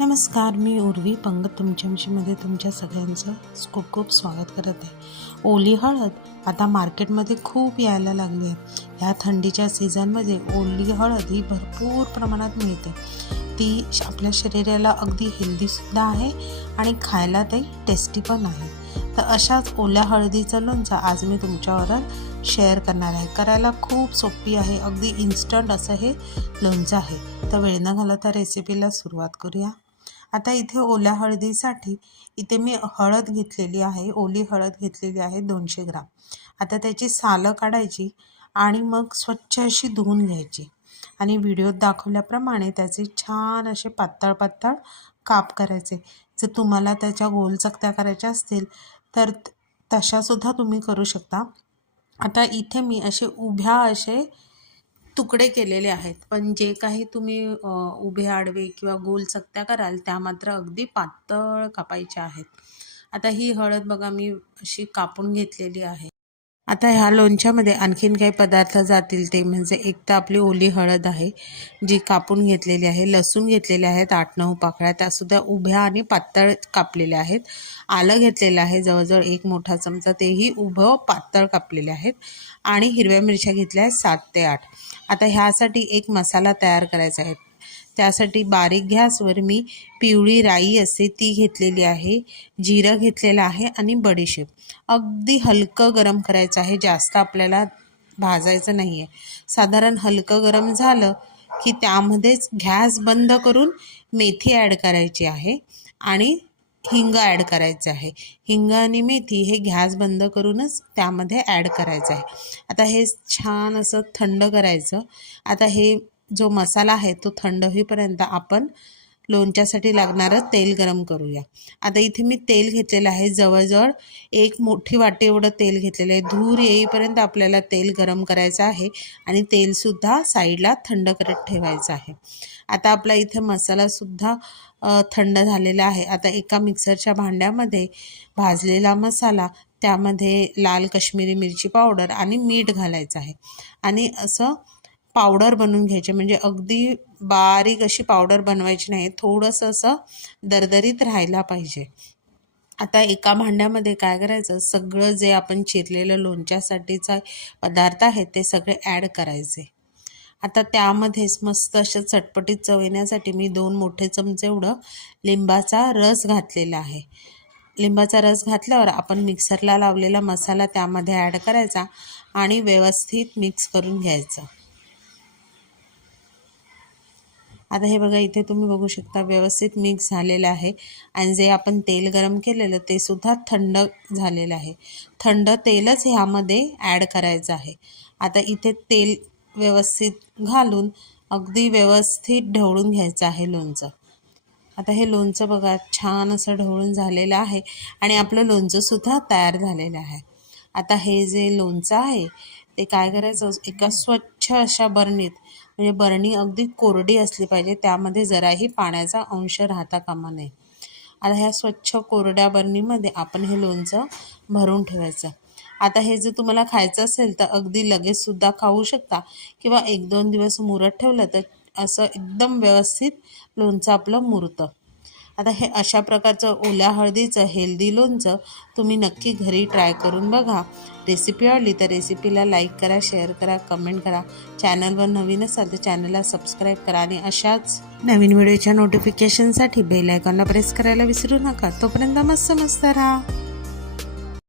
नमस्कार, मी उर्वी पंगत तुमच्यामध्ये तुमच्या सगळ्यांचं खूप खूप स्वागत करत आहे। ओली हळद आता मार्केटमध्ये खूप यायला लागली आहे। ह्या थंडीच्या सीझनमध्ये ओली हळद ही भरपूर प्रमाणात मिळते। ती आपल्या शरीराला अगदी हेल्दीसुद्धा आहे आणि खायला ते टेस्टी पण आहे। तर अशाच ओल्या हळदीचं लोणचं आज मी तुमच्यावर शेअर करणार आहे। करायला खूप सोपी आहे, अगदी इन्स्टंट असं हे लोणचं आहे। तर वेळ न घालवता रेसिपीला सुरुवात करूया। आता इथे ओल्या हळदीसाठी इथे मी हळद घेतलेली आहे, ओली हळद घेतलेली आहे 200 ग्राम। आता त्याची सालं काढायची आणि मग स्वच्छ अशी धुवून घ्यायची आणि व्हिडिओत दाखवल्याप्रमाणे त्याचे छान असे पातळ पातळ काप करायचे। जर तुम्हाला त्याच्या गोल चकत्या करायच्या असतील तर तशासुद्धा तुम्ही करू शकता। आता इथे मी उभ्या तुकडे केलेले आहेत, पण जे काही तुम्ही उभे आडवे किंवा गोल चकत्या कराल त्या मात्र अगदी पातळ कापायच्या आहेत। आता ही हळद बघा मी अशी कापून घेतलेली आहे। आता ह्या लोणच्यामध्ये आणखीन काही पदार्थ जातील ते म्हणजे एक तर आपली ओली हळद आहे जी कापून घेतलेली आहे, लसूण घेतलेले आहेत 8-9 पाकळ्या, त्यासुद्धा उभ्या आणि पातळ कापलेल्या आहेत। आलं घेतलेलं आहे जवळजवळ 1 मोठा चमचा, तेही उभं पातळ कापलेले आहेत आणि हिरव्या मिरच्या घेतल्या आहेत 7 ते 8। आता ह्यासाठी एक मसाला तयार करायचा आहे। त्यासाठी बारीक गॅसवर मी पिवळी राई असते ती घेतलेली आहे, जिरं घेतलेलं आहे आणि बडीशेप अगदी हलकं गरम करायचं आहे, जास्त आपल्याला भाजायचं नाही आहे। साधारण हलकं गरम झालं की त्यामध्येच गॅस बंद करून मेथी ॲड करायची आहे आणि हिंग ॲड करायचं आहे। हिंग आणि मेथी हे गॅस बंद करूनच त्यामध्ये ॲड करायचं आहे। आता हे छान असं थंड करायचं। आता हे जो मसाला आहे तो थंड होईपर्यंत आपण लोणच्यासाठी लागणारं तेल गरम करूया। आता इथे मी तेल घेतलेलं आहे, जवळजवळ 1 मोठी वाटी एवढं तेल घेतलेलं आहे। धूर येईपर्यंत आपल्याला तेल गरम करायचं आहे आणि तेलसुद्धा साईडला थंड करत ठेवायचं आहे। आता आपला इथे मसालासुद्धा थंड झालेला आहे। आता एका मिक्सरच्या भांड्यामध्ये भाजलेला मसाला, त्यामध्ये लाल काश्मीरी मिरची पावडर आणि मीठ घालायचं आहे आणि असं पावडर बनवून घ्यायचे, म्हणजे अगदी बारीक अशी पावडर बनवायची नाही, थोडंसं असं दरदरीत राहायला पाहिजे। आता एका भांड्यामध्ये काय करायचं, सगळं जे आपण चिरलेलं लोणच्यासाठीचा पदार्थ आहे ते सगळे ॲड करायचे। आता त्यामध्येच मस्त अशा चटपटीत चव येण्यासाठी मी 2 मोठे चमचे एवढं लिंबाचा रस घातलेला आहे। लिंबाचा रस घातल्यावर आपण मिक्सरला लावलेला मसाला त्यामध्ये ॲड करायचा आणि व्यवस्थित मिक्स करून घ्यायचं। आता हे बघा इथे तुम्ही बघू शकता व्यवस्थित मिक्स झालेलं आहे आणि जे आपण तेल गरम केलेलं ते सुद्धा थंड झालेलं आहे। थंड तेलच ह्यामध्ये ॲड करायचं आहे। आता इथे तेल व्यवस्थित घालून अगदी व्यवस्थित ढवळून घ्यायचं आहे लोणचं। आता हे लोणचं बघा छान असं ढवळून झालेलं आहे आणि आपलं लोणचंसुद्धा तयार झालेलं आहे। आता हे जे लोणचं आहे ते काय करायचं, एका स्वच्छ अशा बरणीत, म्हणजे बरणी अगदी कोरडी असली पाहिजे, त्यामध्ये जराही पाण्याचा अंश राहता कामा नये। आता ह्या स्वच्छ कोरड्या बरणीमध्ये आपण हे लोणचं भरून ठेवायचं। आता हे जर तुम्हाला खायचं असेल तर अगदी लगेचसुद्धा खाऊ शकता किंवा 1-2 दिवस मुरत ठेवलं तर असं एकदम व्यवस्थित लोणचं आपलं मुरतं। आता हे अशा प्रकारचं ओल्या हळदीचं हेल्दी लोणचं तुम्ही नक्की घरी ट्राय करून बघा। रेसिपी आवडली तर रेसिपीला लाईक करा, शेअर करा, कमेंट करा। चॅनलवर नवीन असाल तर चॅनलला सबस्क्राईब करा आणि अशाच नवीन व्हिडिओच्या नोटिफिकेशनसाठी बेल आयकॉनला प्रेस करायला विसरू नका। तोपर्यंत मस्त मस्त राहा।